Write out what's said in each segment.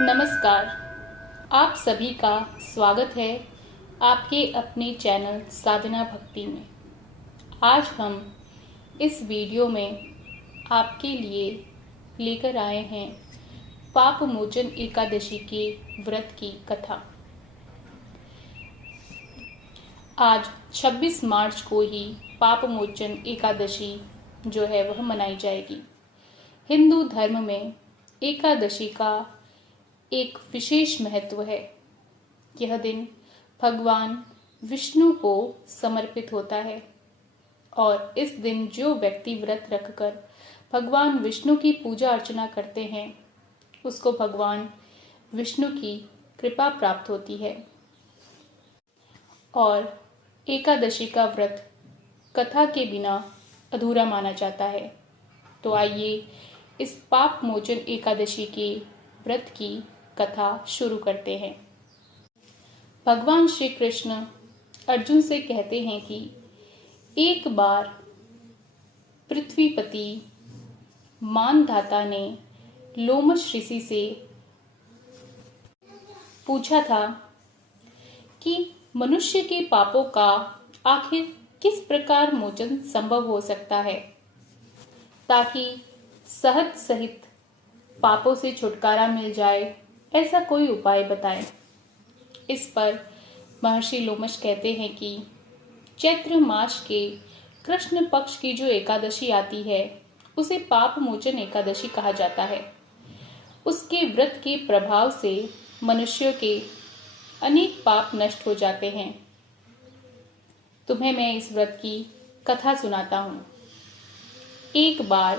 नमस्कार। आप सभी का स्वागत है आपके अपने चैनल साधना भक्ति में। आज हम इस वीडियो में आपके लिए लेकर आए हैं पाप मोचन एकादशी के व्रत की कथा। आज 26 मार्च को ही पाप मोचन एकादशी जो है वह मनाई जाएगी। हिंदू धर्म में एकादशी का एक विशेष महत्व है। यह दिन भगवान विष्णु को समर्पित होता है और इस दिन जो व्यक्ति व्रत रखकर भगवान विष्णु की पूजा अर्चना करते हैं उसको भगवान विष्णु की कृपा प्राप्त होती है। और एकादशी का व्रत कथा के बिना अधूरा माना जाता है। तो आइए इस पाप मोचन एकादशी के व्रत की कथा शुरू करते हैं। भगवान श्री कृष्ण अर्जुन से कहते हैं कि एक बार पृथ्वीपति मानधाता ने लोमश ऋषि से पूछा था कि मनुष्य के पापों का आखिर किस प्रकार मोचन संभव हो सकता है ताकि सहज सहित पापों से छुटकारा मिल जाए, ऐसा कोई उपाय बताएं। इस पर महर्षि लोमश कहते हैं कि चैत्र मास के कृष्ण पक्ष की जो एकादशी आती है उसे पाप मोचन एकादशी कहा जाता है। उसके व्रत के प्रभाव से मनुष्यों के अनेक पाप नष्ट हो जाते हैं। तुम्हें मैं इस व्रत की कथा सुनाता हूँ। एक बार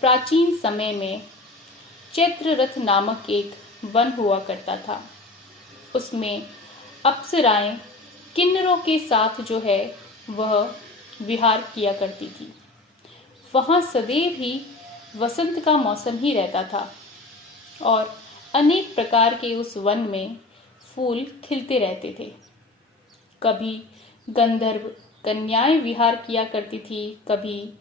प्राचीन समय में चैत्ररथ नामक एक वन हुआ करता था। उसमें अप्सराएं किन्नरों के साथ जो है वह विहार किया करती थी। वहाँ सदैव ही वसंत का मौसम ही रहता था और अनेक प्रकार के उस वन में फूल खिलते रहते थे। कभी गंधर्व कन्याएं विहार किया करती थी, कभी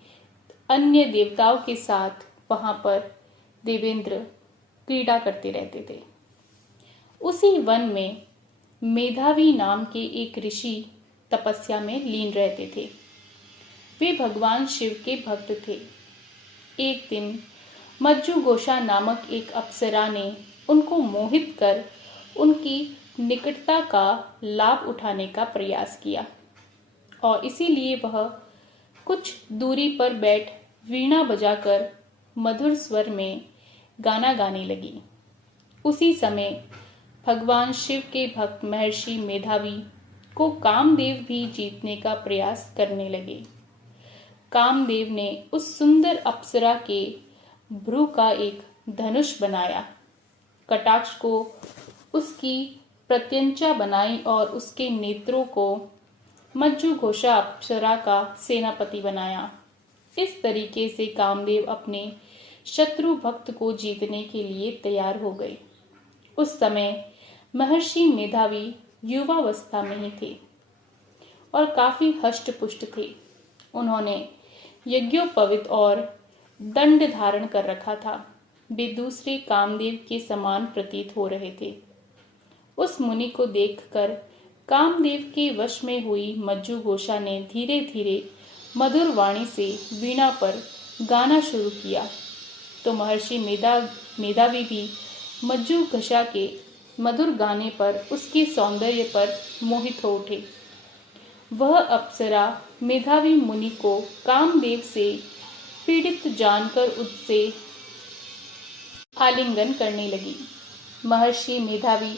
अन्य देवताओं के साथ वहाँ पर देवेंद्र क्रीड़ा करते रहते थे। उसी वन में मेधावी नाम के एक ऋषि तपस्या में लीन रहते थे। वे भगवान शिव के भक्त थे। एक दिन मज्जू घोषा नामक एक अप्सरा ने उनको मोहित कर उनकी निकटता का लाभ उठाने का प्रयास किया और इसीलिए वह कुछ दूरी पर बैठ वीणा बजाकर मधुर स्वर में गाना गाने लगी। उसी समय भगवान शिव के भक्त महर्षि मेधावी को कामदेव भी जीतने का प्रयास करने लगे। कामदेव ने उस सुंदर अप्सरा के भ्रू का एक धनुष बनाया, कटाक्ष को उसकी प्रत्यंचा बनाई और उसके नेत्रों को मज्जू घोषा अप्सरा का सेनापति बनाया। इस तरीके से कामदेव अपने शत्रु भक्त को जीतने के लिए तैयार हो गए। उस समय महर्षि मेधावी युवावस्था में ही थे और काफी हष्ट-पुष्ट थे। उन्होंने यज्ञोपवीत और दंड धारण कर रखा था। वे दूसरे कामदेव के समान प्रतीत हो रहे थे। उस मुनि को देखकर कामदेव के वश में हुई मज्जू घोषा ने धीरे धीरे मधुर वाणी से वीणा पर गाना शुरू किया तो महर्षि मेधावी भी मज्जू घोषा के मधुर गाने पर, उसके सौंदर्य पर मोहित हो उठे। वह अप्सरा मेधावी मुनि को कामदेव से पीड़ित जानकर उससे आलिंगन करने लगी। महर्षि मेधावी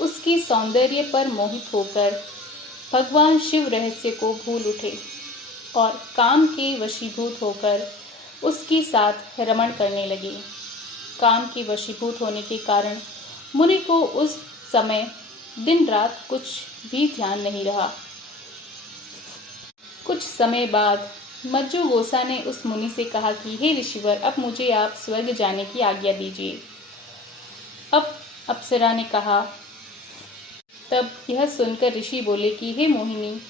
उसके सौंदर्य पर मोहित होकर भगवान शिव रहस्य को भूल उठे और काम के वशीभूत होकर उसके साथ रमण करने लगे। काम के वशीभूत होने के कारण मुनि को उस समय दिन रात कुछ भी ध्यान नहीं रहा। कुछ समय बाद मज्जू घोषा ने उस मुनि से कहा कि हे ऋषिवर, अब मुझे आप स्वर्ग जाने की आज्ञा दीजिए। अब अप्सरा ने कहा। तब यह सुनकर ऋषि बोले कि हे मोहिनी,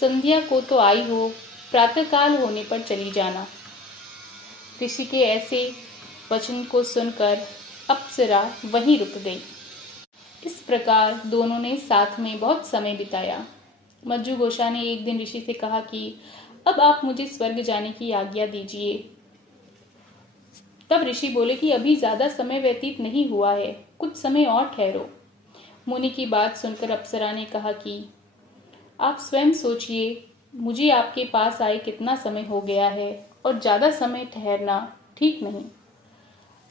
संध्या को तो आई हो, प्रातःकाल होने पर चली जाना। ऋषि के ऐसे वचन को सुनकर अप्सरा वहीं रुक गई। इस प्रकार दोनों ने साथ में बहुत समय बिताया। मज्जू गोसा ने एक दिन ऋषि से कहा कि अब आप मुझे स्वर्ग जाने की आज्ञा दीजिए। तब ऋषि बोले कि अभी ज्यादा समय व्यतीत नहीं हुआ है, कुछ समय और ठहरो। मुनि की बात सुनकर अप्सरा ने कहा कि आप स्वयं सोचिए, मुझे आपके पास आए कितना समय हो गया है और ज्यादा समय ठहरना ठीक नहीं।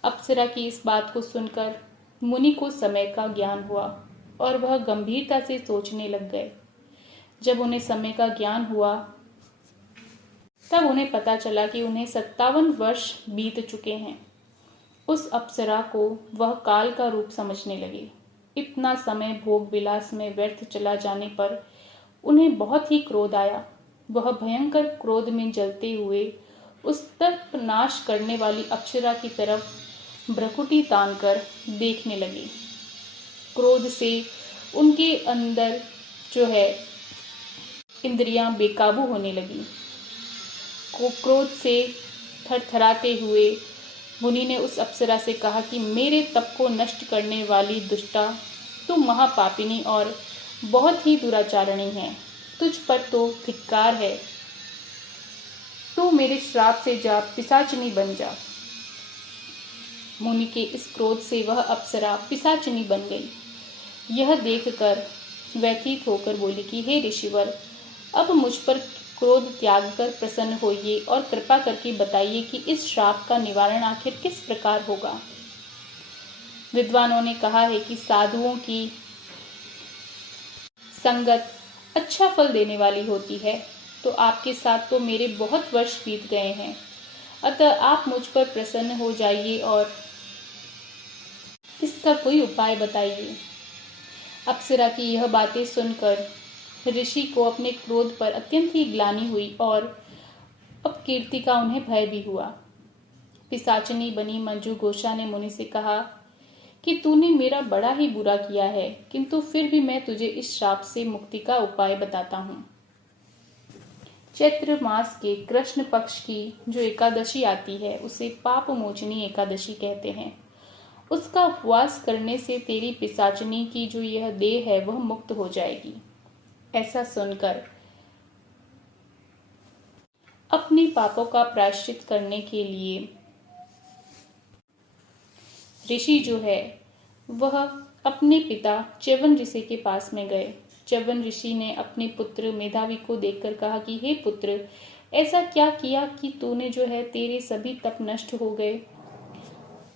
अप्सरा की इस बात को सुनकर मुनि को समय का ज्ञान हुआ और वह गंभीरता से सोचने लग गए। जब उन्हें समय का ज्ञान हुआ तब उन्हें पता चला कि उन्हें 57 वर्ष बीत चुके हैं। उस अप्सरा को वह काल का रूप समझने लगे। इतना समय भोग विलास में व्यर्थ चला जाने पर उन्हें बहुत ही क्रोध आया। वह भयंकर क्रोध में जलते हुए उस तप नाश करने वाली अप्सरा की तरफ भ्रकुटी तानकर देखने लगे। क्रोध से उनके अंदर जो है इंद्रियां बेकाबू होने लगी। क्रोध से थरथराते हुए मुनि ने उस अप्सरा से कहा कि मेरे तप को नष्ट करने वाली दुष्टा, तू महापापिनी और बहुत ही दुराचारणी है। तुझ पर तो धिक्कार है। तू मेरे श्राप से जा, पिशाचिनी बन जा। मुनि के इस क्रोध से वह अप्सरा पिशाचिनी बन गई। यह देखकर व्यथित होकर बोली कि हे ऋषिवर, अब मुझ पर क्रोध त्याग कर प्रसन्न होइए और कृपा करके बताइए कि इस श्राप का निवारण आखिर किस प्रकार होगा। विद्वानों ने कहा है कि साधुओं की संगत अच्छा फल देने वाली होती है, तो आपके साथ तो मेरे बहुत वर्ष बीत गए हैं, अतः आप मुझ पर प्रसन्न हो जाइए और इसका कोई उपाय बताइए। अप्सरा की यह बातें सुनकर ऋषि को अपने क्रोध पर अत्यंत ही ग्लानि हुई और अपकीर्ति का उन्हें भय भी हुआ। पिशाचिनी बनी मंजू गोसा ने मुनि से कहा कि तूने मेरा बड़ा ही बुरा किया है, किंतु फिर भी मैं तुझे इस श्राप से मुक्ति का उपाय बताता हूँ। चैत्र मास के कृष्ण पक्ष की जो एकादशी आती है उसे पाप मोचनी एकादशी कहते हैं। उसका उपवास करने से तेरी पिशाचिनी की जो यह देह है वह मुक्त हो जाएगी। ऐसा सुनकर अपने पापों का प्रायश्चित करने के लिए ऋषि जो है वह अपने पिता च्यवन ऋषि के पास में गए। च्यवन ऋषि ने अपने पुत्र मेधावी को देखकर कहा कि हे पुत्र, ऐसा क्या किया कि तूने जो है तेरे सभी तप नष्ट हो गए,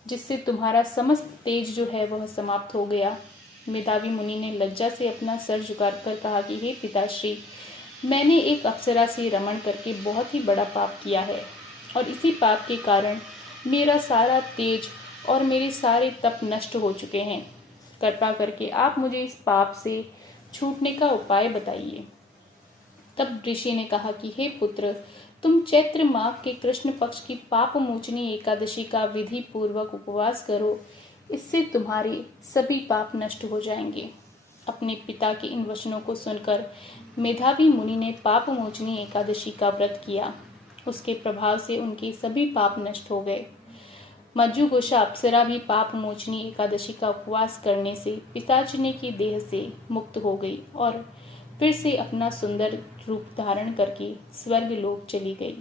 जिससे तुम्हारा समस्त तेज जो है वह समाप्त हो गया। मेधावी मुनि ने लज्जा से अपना सर झुकाकर कहा कि हे पिताश्री, मैंने एक अप्सरा से रमण करके बहुत ही बड़ा पाप किया है और इसी पाप के कारण मेरा सारा तेज और मेरे सारे तप नष्ट हो चुके हैं। कृपा करके आप मुझे इस पाप से छूटने का उपाय बताइए। तब ऋषि ने कहा कि हे पुत्र, तुम चैत्र माह के कृष्ण पक्ष की पाप मोचनी एकादशी का विधि पूर्वक उपवास करो, इससे तुम्हारे सभी पाप नष्ट हो जाएंगे। अपने पिता के इन वचनों को सुनकर मेधावी मुनि ने पाप मोचनी एकादशी का व्रत किया। उसके प्रभाव से उनके सभी पाप नष्ट हो गए। मज्जू गोसा अप्सरा भी पाप मोचनी एकादशी का उपवास करने से पिशाचिनी की देह से मुक्त हो गई और फिर से अपना सुंदर रूप धारण करके स्वर्ग लोक चली गई।